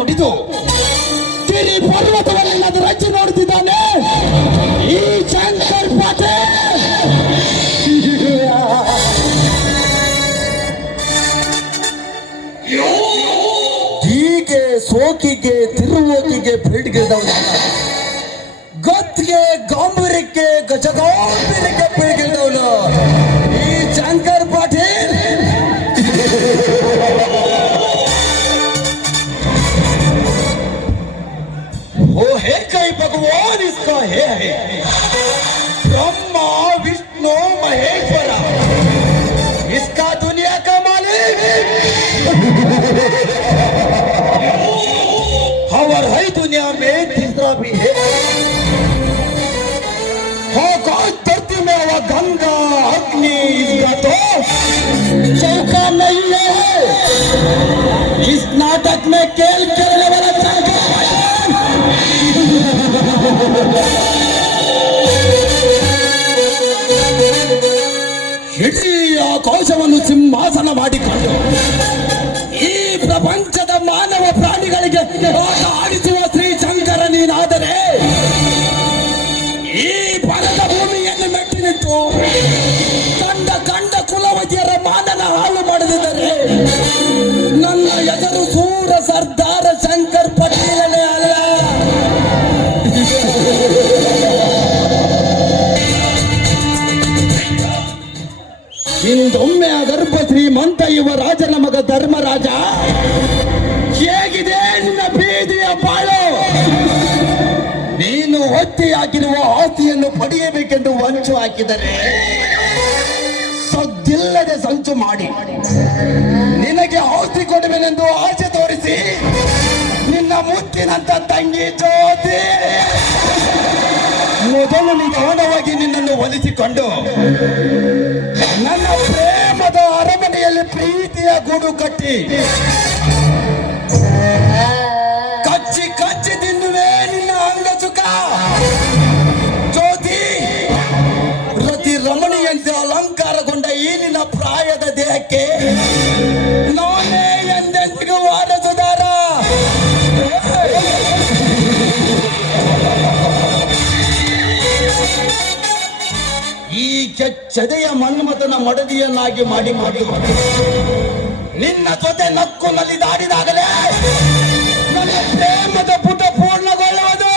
ಕುಡಿದು ತಿರಿ ಪರ್ವತವನ್ನೆಲ್ಲದ ರಜ್ಜೆ ನೋಡುತ್ತಿದ್ದಾನೆ ಈ ಶಂಕರ್ ಪಾಟೀಲ್. ಹೀಗೆ ಸೋಕಿಗೆ ತಿರುವೋಕಿಗೆ ಪೀಳಿಗೆದವನು, ಗತ್ತಿಗೆ ಗಾಂಭೀರ್ಯಕ್ಕೆ ಗಜಗಾಂಭೀರ್ಯಕ್ಕೆ ಪೀಳಿಗೆದವನು ಈ ಶಂಕರ್ ಪಾಟೀಲ್. वो है कई भगवान इसका है ब्रह्मा विष्णु महेश्वरा, इसका दुनिया का मालिक और है दुनिया में तीसरा भी है। आकाश धरती में हुआ गंगा अग्नि, इसका तो चौका नहीं है। इस नाटक में खेल खेलने वाला चौका ಇಡೀ ಆಕಾಶವನ್ನು ಸಿಂಹಾಸನ ಮಾಡಿಕೊಂಡು ಈ ಪ್ರಪಂಚದ ಮಾನವ ಪ್ರಾಣಿಗಳಿಗೆ ಆಟ ಆಡಿಸುವ ಶ್ರೀ ಶಂಕರ ನೀನಾದರೆ, ಈ ಫಲದ ಭೂಮಿಯನ್ನು ಮೆಟ್ಟಿ ನಿಂತು ಕಂಡ ಕುಲವತಿಯರ ಮಾನನ ಹಾಳು ಮಾಡದಿದ್ದರೆ ನನ್ನ ಎದುರು ಸೂರ ಸರ್ದಾರ ಶಂಕರ್ ಪಟೇಲನೇ ಅಲ್ಲ. ಇಂದೊಮ್ಮೆ ಗರ್ಭ ಶ್ರೀಮಂತ ರಾಜನ ಮಗ ಧರ್ಮರಾಜ, ಹೇಗಿದೆ ನಿನ್ನ ಬೀದಿಯ ಬಾಳು? ನೀನು ಹೊತ್ತಿ ಹಾಕಿರುವ ಆಸ್ತಿಯನ್ನು ಪಡೆಯಬೇಕೆಂದು ಹೊಂಚು ಹಾಕಿದರೆ ಸದ್ದಿಲ್ಲದೆ ಸಂಚು ಮಾಡಿ ನಿನಗೆ ಆಸ್ತಿ ಕೊಡುವೆನೆಂದು ಆಸೆ ತೋರಿಸಿ ನಿನ್ನ ಮುತ್ತಿನಂತ ತಂಗಿ ಜ್ಯೋತಿ ಮೊದಲು ನಿಧಾನವಾಗಿ ನಿನ್ನನ್ನು ಒಲಿಸಿಕೊಂಡು ನನ್ನ ಪ್ರೇಮದ ಅರಮನೆಯಲ್ಲಿ ಪ್ರೀತಿಯ ಗೂಡು ಕಟ್ಟಿ ಕಚ್ಚಿ ಕಚ್ಚಿ ತಿನ್ನುವೆ ನಿನ್ನ ಅಂಗ ಸುಖ. ಜ್ಯೋತಿ, ಪ್ರತಿ ರಮಣಿಯಂತೆ ಅಲಂಕಾರಗೊಂಡ ಈ ನಿನ್ನ ಪ್ರಾಯದ ದೇಹಕ್ಕೆ ನಾನೇ ಎಂದೆಂದಿಗೂ ವಾರಸುದಾರ. ಈ ಕೆಚ್ಚದೆಯ ಮನ್ಮಥನ ಮಡದಿಯನ್ನಾಗಿ ಮಾಡಿ ನಿನ್ನ ಜೊತೆ ನಕ್ಕು ನಲಿದಾಡಿದಾಗಲೇ ನನ್ನ ಪ್ರೇಮದ ಪುಟ ಪೂರ್ಣಗೊಳ್ಳುವುದು.